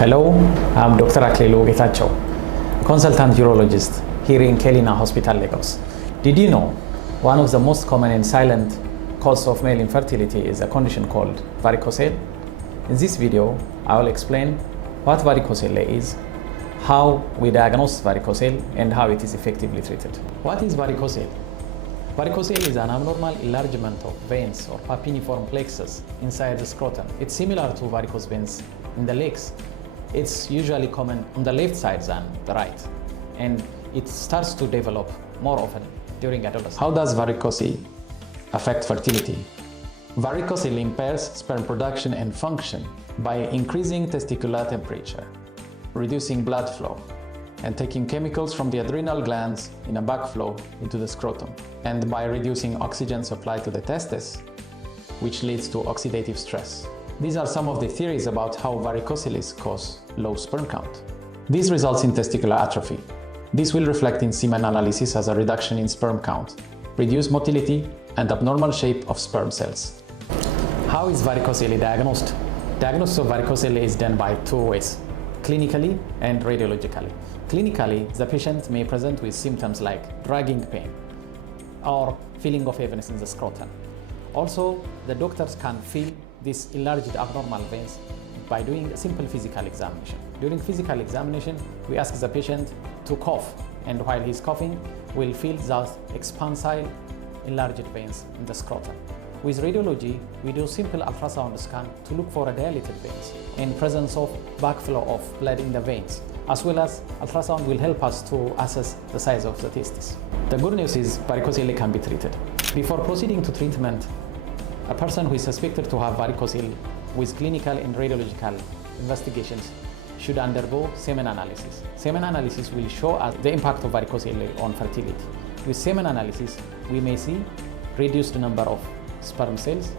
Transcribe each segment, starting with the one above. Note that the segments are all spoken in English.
Hello, I'm Dr. Aklelo Getachew, consultant urologist here in Kelina Hospital, Lagos. Did you know one of the most common and silent causes of male infertility is a condition called varicocele? In this video, I will explain what varicocele is, how we diagnose varicocele, and how it is effectively treated. What is varicocele? Varicocele is an abnormal enlargement of veins or papilliform plexus inside the scrotum. It's similar to varicose veins in the legs. It's usually common on the left side than the right, and it starts to develop more often during adolescence. How does varicocele affect fertility? Varicocele impairs sperm production and function by increasing testicular temperature, reducing blood flow, and taking chemicals from the adrenal glands in a backflow into the scrotum, and by reducing oxygen supply to the testes, which leads to oxidative stress. These are some of the theories about how varicoceles cause low sperm count. This results in testicular atrophy. This will reflect in semen analysis as a reduction in sperm count, reduced motility, and abnormal shape of sperm cells. How is varicocele diagnosed? Diagnosis of varicocele is done by two ways: clinically and radiologically. Clinically, the patient may present with symptoms like dragging pain or feeling of heaviness in the scrotum. Also, the doctors can feel these enlarged abnormal veins by doing a simple physical examination. During physical examination, we ask the patient to cough, and while he's coughing, we'll feel those expansile enlarged veins in the scrotum. With radiology, we do simple ultrasound scan to look for a dilated veins and presence of backflow of blood in the veins, as well as ultrasound will help us to assess the size of the testes. The good news is varicocele can be treated. Before proceeding to treatment, a person who is suspected to have varicocele with clinical and radiological investigations should undergo semen analysis. Semen analysis will show us the impact of varicocele on fertility. With semen analysis, we may see reduced number of sperm cells,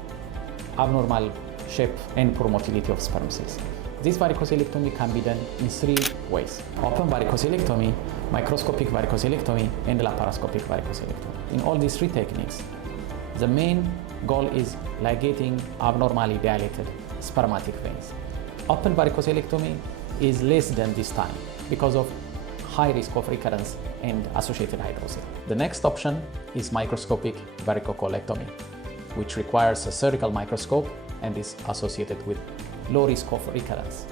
abnormal shape, and poor motility of sperm cells. This varicocelectomy can be done in three ways: open varicocelectomy, microscopic varicocelectomy, and laparoscopic varicocelectomy. In all these three techniques, the main goal is ligating abnormally dilated spermatic veins. Open varicocelectomy is less than this time because of high risk of recurrence and associated hydrocele. The next option is microscopic varicocolectomy, which requires a surgical microscope and is associated with low risk of recurrence.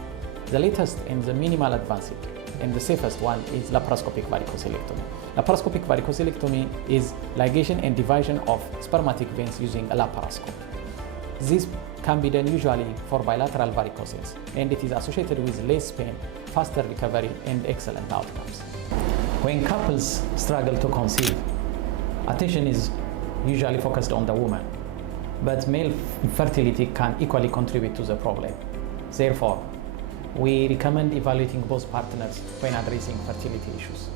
The latest and the minimal advanced and the safest one is laparoscopic varicocelectomy. Laparoscopic varicocelectomy is ligation and division of spermatic veins using a laparoscope. This can be done usually for bilateral varicocele, and it is associated with less pain, faster recovery, and excellent outcomes. When couples struggle to conceive, attention is usually focused on the woman, but male infertility can equally contribute to the problem. Therefore, we recommend evaluating both partners when addressing fertility issues.